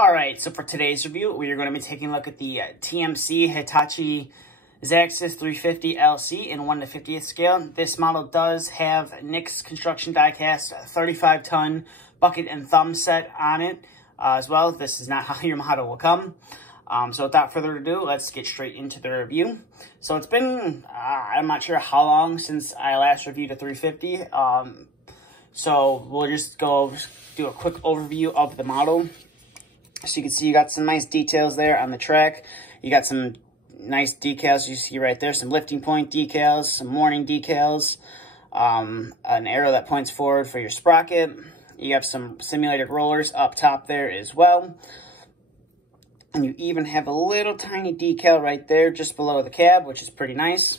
Alright, so for today's review, we are going to be taking a look at the TMC Hitachi Zaxis 350LC in 1 to 50th scale. This model does have Nicks Construction Diecast 35-ton bucket and thumb set on it as well. This is not how your model will come. So without further ado, let's get straight into the review. So it's been, I'm not sure how long since I last reviewed a 350. So we'll just go do a quick overview of the model. So you can see you got some nice details there on the track. You got some nice decals you see right there, some lifting point decals, some warning decals, an arrow that points forward for your sprocket. You have some simulated rollers up top there as well. And you even have a little tiny decal right there just below the cab, which is pretty nice.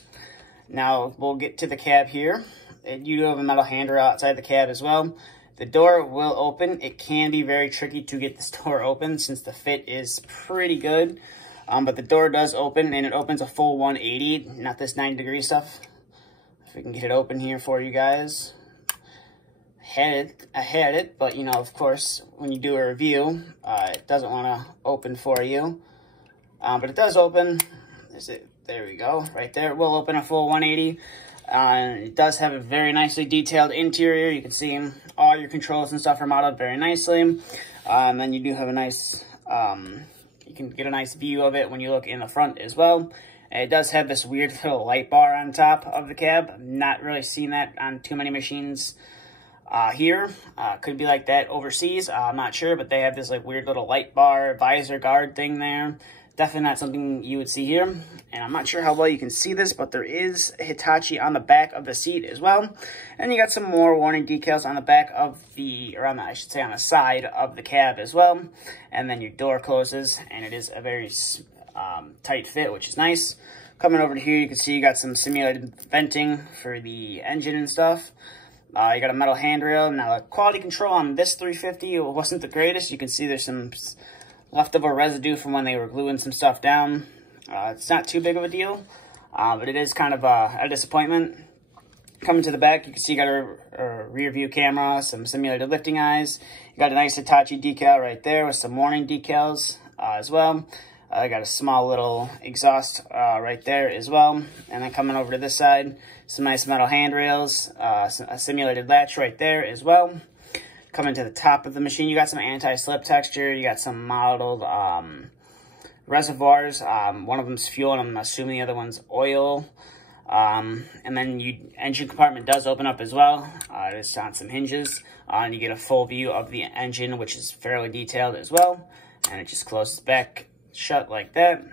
Now we'll get to the cab here. You do have a metal handrail outside the cab as well. The door will open. It can be very tricky to get this door open since the fit is pretty good. But the door does open, and it opens a full 180, not this 90-degree stuff. If we can get it open here for you guys. I had it, but, you know, of course, when you do a review, it doesn't want to open for you. But it does open. There we go. Right there. It will open a full 180. It does have a very nicely detailed interior. You can see all your controls and stuff are modeled very nicely. And then you do have a nice, you can get a nice view of it when you look in the front as well. And it does have this weird little light bar on top of the cab. I'm not really seeing that on too many machines here. Could be like that overseas. I'm not sure, but they have this like weird little light bar visor guard thing there. Definitely not something you would see here. And I'm not sure how well you can see this, but there is Hitachi on the back of the seat as well. And you got some more warning decals on the back of the, or on the, I should say on the side of the cab as well. And then your door closes, and it is a very tight fit, which is nice. Coming over to here, you can see you got some simulated venting for the engine and stuff. You got a metal handrail. Now, the quality control on this 350 wasn't the greatest. You can see there's some leftover residue from when they were gluing some stuff down. It's not too big of a deal, but it is kind of a disappointment. Coming to the back, you can see you got a rear view camera, some simulated lifting eyes. You got a nice Hitachi decal right there with some warning decals as well. I got a small little exhaust right there as well. And then coming over to this side, some nice metal handrails, a simulated latch right there as well. Coming to the top of the machine, you got some anti-slip texture. You got some modeled reservoirs. One of them's fuel, and I'm assuming the other one's oil. And then engine compartment does open up as well. It's on some hinges. And you get a full view of the engine, which is fairly detailed as well. And it just closes back shut like that.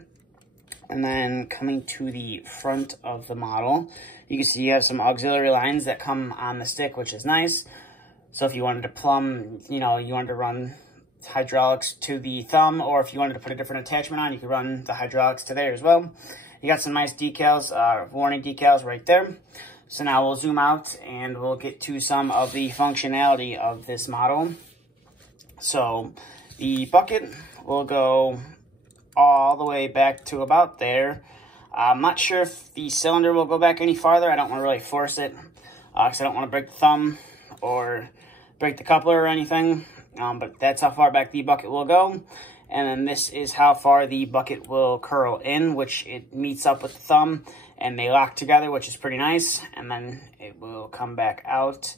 And then coming to the front of the model, you can see you have some auxiliary lines that come on the stick, which is nice. So if you wanted to plumb, you know, you wanted to run hydraulics to the thumb, or if you wanted to put a different attachment on, you could run the hydraulics to there as well. You got some nice decals, warning decals right there. So now we'll zoom out and we'll get to some of the functionality of this model. So the bucket will go all the way back to about there. I'm not sure if the cylinder will go back any farther. I don't want to really force it because I don't want to break the thumb or break the coupler or anything, but that's how far back the bucket will go. And then this is how far the bucket will curl in, which it meets up with the thumb, and they lock together, which is pretty nice. And then it will come back out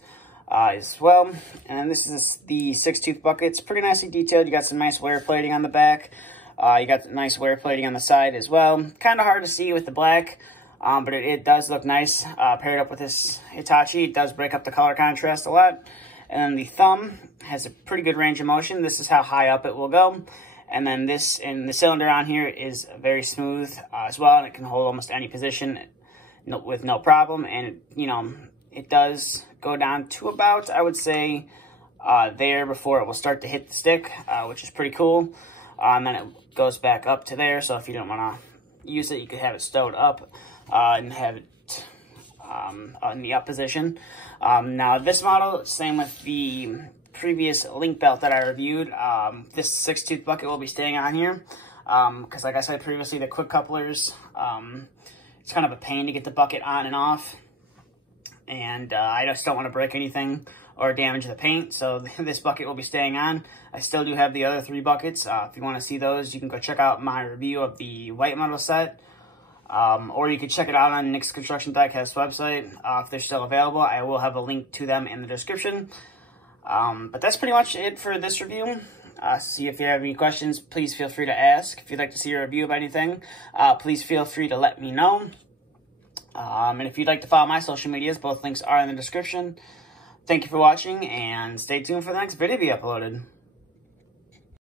as well. And this is the 6-tooth bucket. It's pretty nicely detailed. You got some nice wear plating on the back. You got nice wear plating on the side as well. Kind of hard to see with the black. But it does look nice paired up with this Hitachi. It does break up the color contrast a lot. And then the thumb has a pretty good range of motion. This is how high up it will go. And then this, and the cylinder on here is very smooth as well. And it can hold almost any position with no problem. And, you know, it does go down to about, I would say, there before it will start to hit the stick, which is pretty cool. And then it goes back up to there. So if you don't want to use it, you could have it stowed up. And have it in the up position. Now this model, same with the previous link belt that I reviewed, this 6-tooth bucket will be staying on here because like I said previously, the quick couplers, it's kind of a pain to get the bucket on and off, and I just don't want to break anything or damage the paint, so this bucket will be staying on. I still do have the other 3 buckets. If you want to see those, you can go check out my review of the white metal set, or you can check it out on Nicks Construction Diecast website. If they're still available, I will have a link to them in the description. But that's pretty much it for this review. See if you have any questions, please feel free to ask. If you'd like to see a review of anything, please feel free to let me know. And if you'd like to follow my social medias, both links are in the description. Thank you for watching, and stay tuned for the next video to be uploaded.